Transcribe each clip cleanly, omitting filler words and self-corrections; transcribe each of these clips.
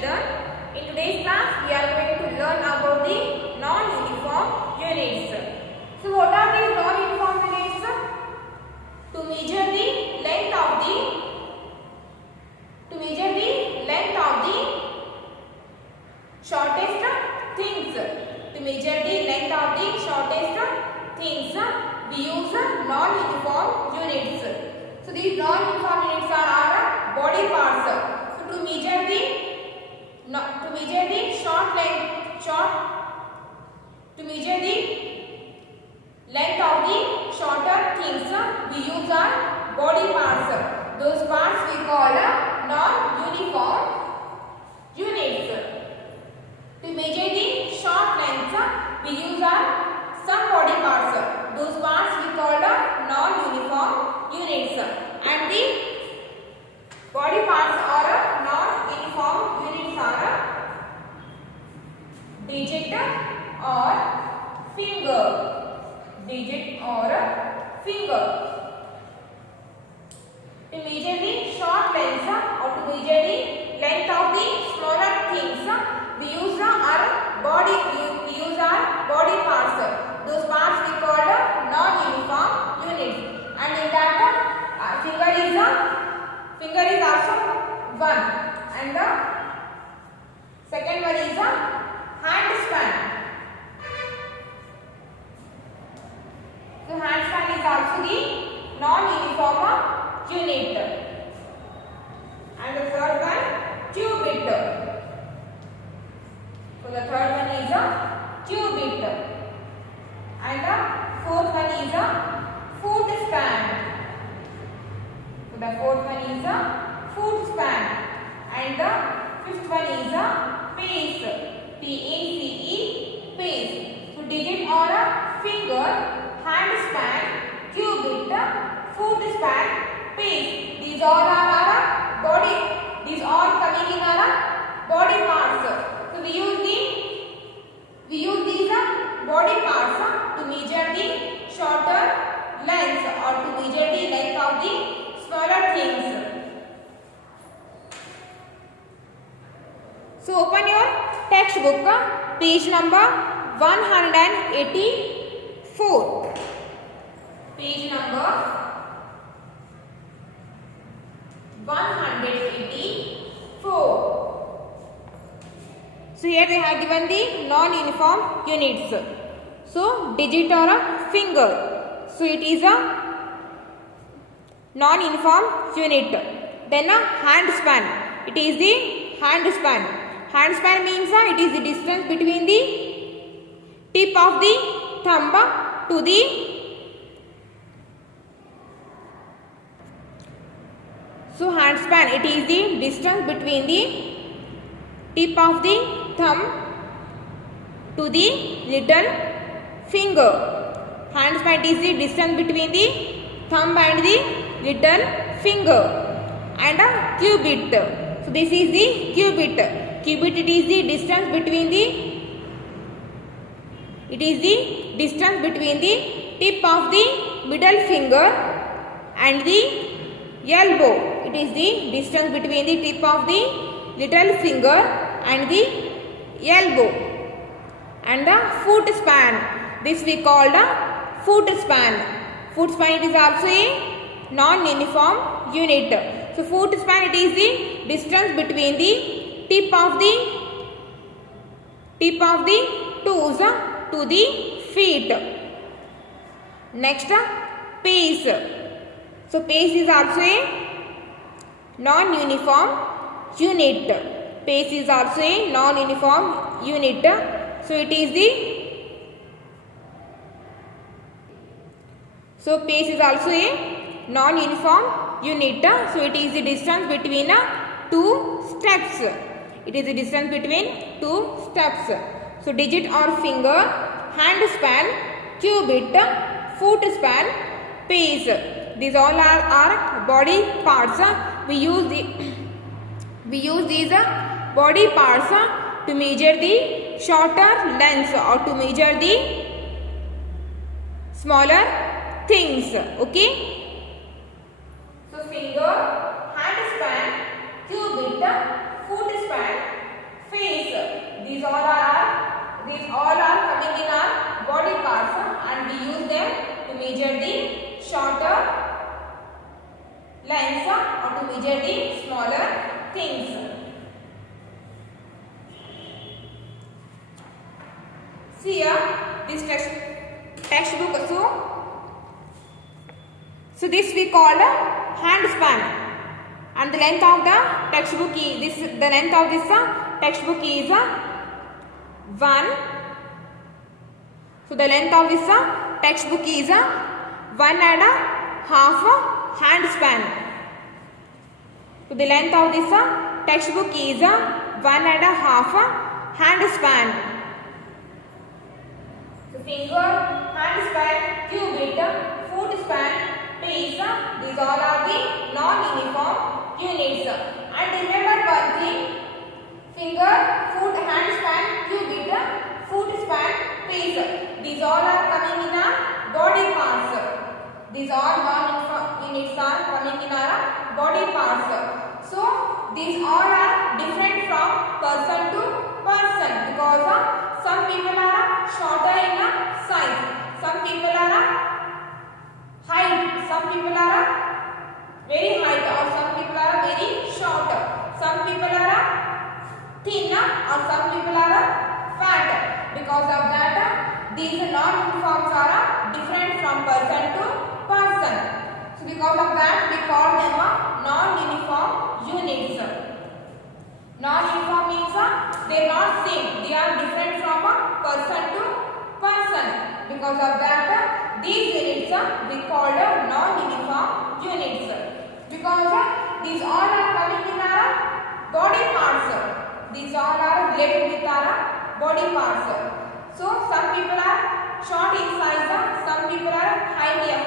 children. In today's class, we are going to learn about the non-uniform units. So, what are these non-uniform units? To measure the length of the shortest things. To measure the length of the shortest things, we use non-uniform units. So, these non-uniform units are our body parts. So, to measure the length of the shorter things, we use our body parts. Those parts we call non-uniform units. To measure the short lengths, we use our some body parts. Those parts we call non-uniform units. And the body parts are non-uniform units are digit or finger. Digit or finger. To measure the short lengths or to measure the length of the smaller things, we use our body parts. Those parts we call non-uniform units. And in that, finger is also one. And the second one is hand span. So hand span is also the non-uniform unit. And the third one, cubit. So the third one is a cubit. And the fourth one is a foot span. So the fourth one is a foot span. And the fifth one is a pace. P-A-C-E, pace. So digit or a finger, hand span, cubit, foot span, pace. These all are our body. These all coming in our body parts. So we use these body parts to measure the shorter lengths or to measure the length of the smaller things. So open your textbook, page number 184. Page number 184. So here they have given the non-uniform units. So digit or a finger. So it is a non-uniform unit. Then a hand span. It is the hand span. Hand span means it is the distance between the tip of the thumb to the hand span. It is the distance between the tip of the thumb to the little finger. Hand span is the distance between the thumb and the little finger. And a cubit. So this is the cubit. Cubit, it is the distance between the tip of the middle finger and the elbow. It is the distance between the tip of the little finger and the elbow. And the foot span. This we call the foot span. Foot span, it is also a non-uniform unit. So foot span, it is the distance between the tip of the toes to the feet. Next, pace. So pace is also a non-uniform unit. Pace is also a non-uniform unit. So it is pace is also a non-uniform unit. So it is the distance between two steps. It is the distance between two steps. So digit or finger, hand span, cubit, foot span, pace. These all are our body parts. We use these body parts to measure the shorter lengths or to measure the smaller things. Okay. So finger, hand span, cubit, foot span, lengths or to measure the smaller things. See here this textbook. So this we call a hand span, and the length of the textbook is the length of this textbook is 1. So the length of this textbook is 1.5 hand span. So the length of this textbook is 1.5 hand span. So finger, hand span, cubit, foot span, pace, these all are the non-uniform units. And remember one thing, finger, foot, hand span, cubit, foot span, pace, these all are coming in our body parts. These all non-uniform units are coming in our body parts. So these all are different from person to person, because some people are shorter in size, some people are height, some people are very height, or some people are very short, some people are thin, or some people are fat. Because of that, these non-uniforms are different from person to person. So because of that, we call them non-uniform units. Non-uniform means they are not same, they are different from person to person. Because of that, these units we call non-uniform units. Because these all are coming in our body parts. These all are related with our body parts. So some people are short in size, some people are height in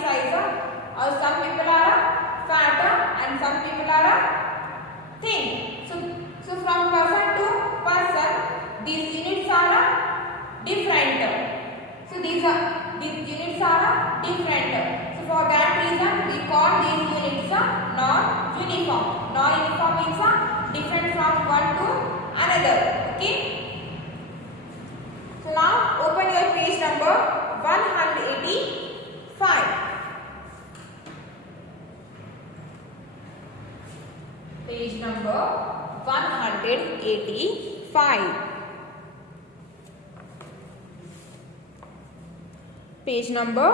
size, or some people are fat, and some people are thin. So from person to person, these units are different. So these units are different. So for that reason, we call these units non-uniform. Non-uniform means different from one to another. Okay. So now open your page number 185. Page number 185. Page number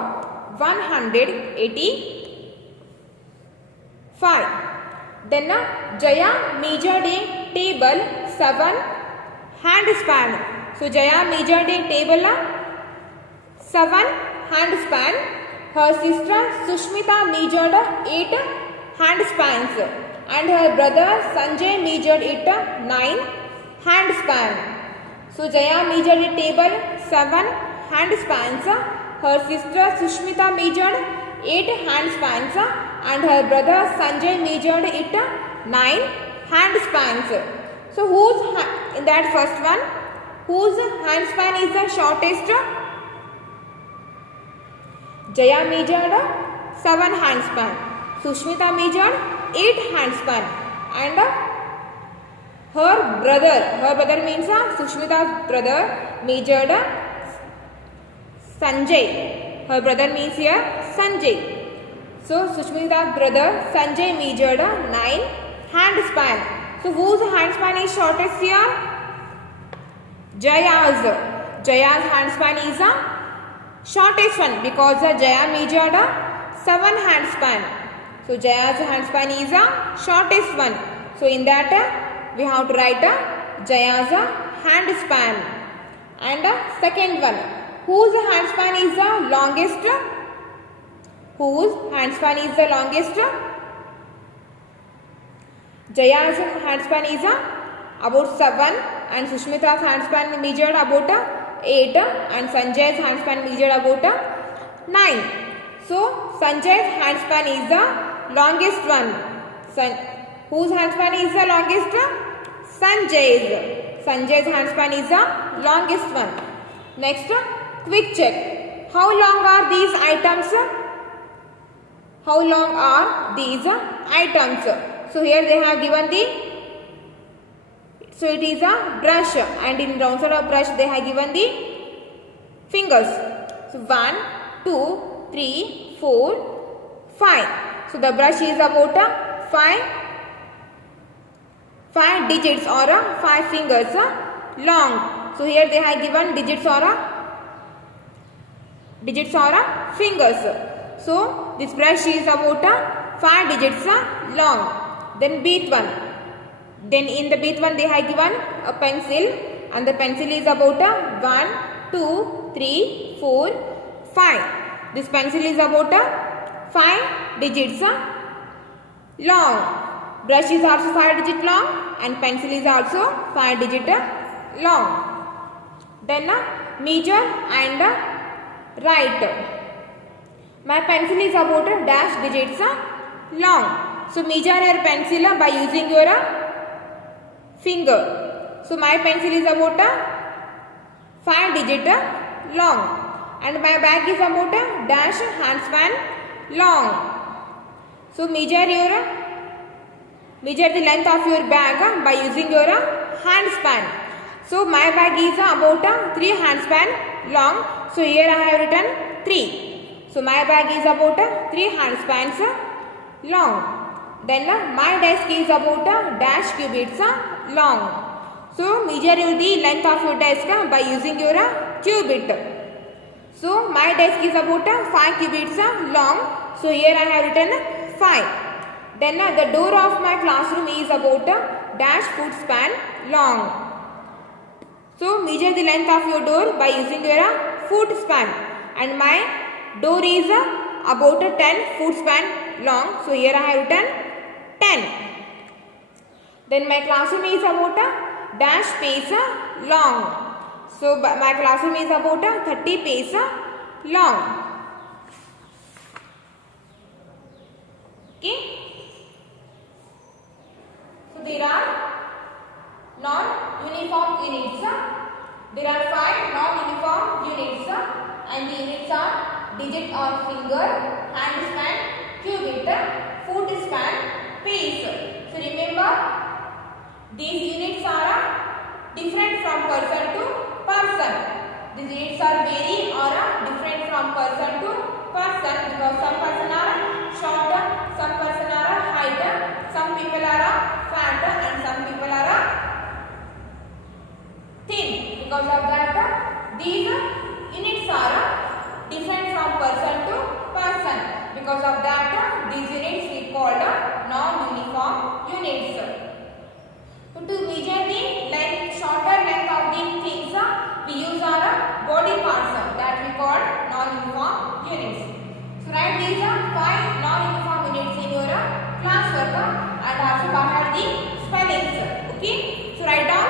185. Then Jaya measured a table 7 hand span. So Jaya measured a table 7 hand span. Her sister Sushmita measured 8 hand spans, and her brother Sanjay measured it 9 hand span. So Jaya measured a table 7 hand spans. Her sister Sushmita measured 8 hand spans, and her brother Sanjay measured it 9 hand spans. So in that first one, whose hand span is the shortest? Jaya measured 7 hand span. Sushmita measured 8 hand span, and her brother means Sushmita's brother measured Sanjay. Her brother means here Sanjay. So Sushmita's brother Sanjay measured 9 hand span. So whose hand span is shortest here? Jaya's hand span is the shortest one, because Jaya measured 7 hand span. So Jaya's hand span is the shortest one. So in that we have to write Jaya's hand span. And second one, whose hand span is the longest? Whose hand span is the longest? Jaya's hand span is about 7, and Sushmita's hand span measured about 8, and Sanjay's hand span measured about 9. So Sanjay's hand span is the longest one. Whose hand span is the longest? Sanjay's. Sanjay's hand span is the longest one. Next, quick check. How long are these items? How long are these items? So here they have given so it is a brush, and in round side of brush they have given the fingers. So 1, 2, 3, 4, 5. So the brush is about 5 digits or 5 fingers long. So here they have given digits or fingers. So this brush is about 5 digits long. Then beat one. Then in the beat one they have given a pencil, and the pencil is about 1, 2, 3, 4, 5. This pencil is about 5 digits long. Brush is also 5 digit long and pencil is also 5 digit long. Then measure and write. My pencil is about dash digits long. So measure your pencil by using your finger. So my pencil is about 5 digit long, and my bag is about dash handspan long. So measure the length of your bag by using your handspan. So my bag is about 3 handspan long. So here I have written 3. So my bag is about 3 handspans long. Then my desk is about dash cubits long. So measure the length of your desk by using your cubit. So my desk is about 5 cubits long. So here I have written 5. Then the door of my classroom is about dash foot span long. So measure the length of your door by using your foot span, and my door is about 10 foot span long. So here I have written 10. Then my classroom is about dash pace long. So my classroom is about 30 pace long. Okay. So there are non-uniform units. There are 5 non-uniform units, and the units are digit or finger, hand span, cubit, foot span, pace. So remember, these units are different from person to person. These units are vary or different from person to person, because some person are short, some person are height, some people are fat, and some people are thin. Because of that, these units are different from person to person. Because of that, these units we called non-uniform units. So to measure the shorter length of the things, we use our body parts that we call non-uniform units. So write these 5 non-uniform units in your classwork, and also by the spellings. Okay. So write down.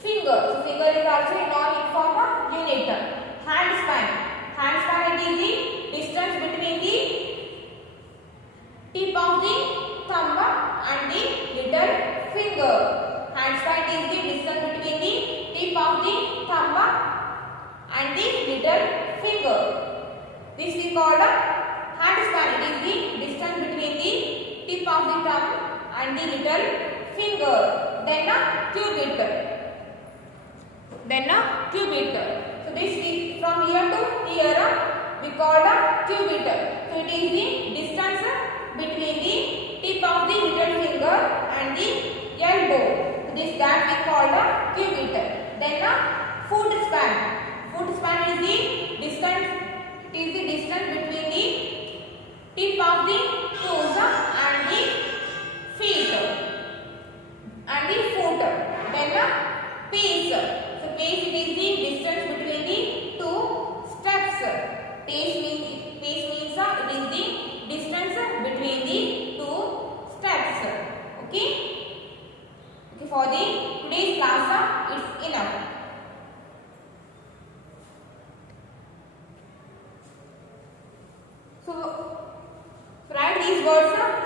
Finger. So finger is also a non-uniform unit. Hand span. Hand span, it is the distance between the tip of the thumb and the little finger. Hand span is the distance between the tip of the thumb and the little finger. This we call hand span. It is the distance between the tip of the thumb and the little finger. Then cubit. Cubit. So this is from here to here we call cubit. So it is the distance between the tip of the little finger and the elbow. So this that we call cubit. Then foot span. Foot span is the distance. It is the distance between the tip of the toes and the feet and the foot. Then pace. So pace, it is the distance between the two these words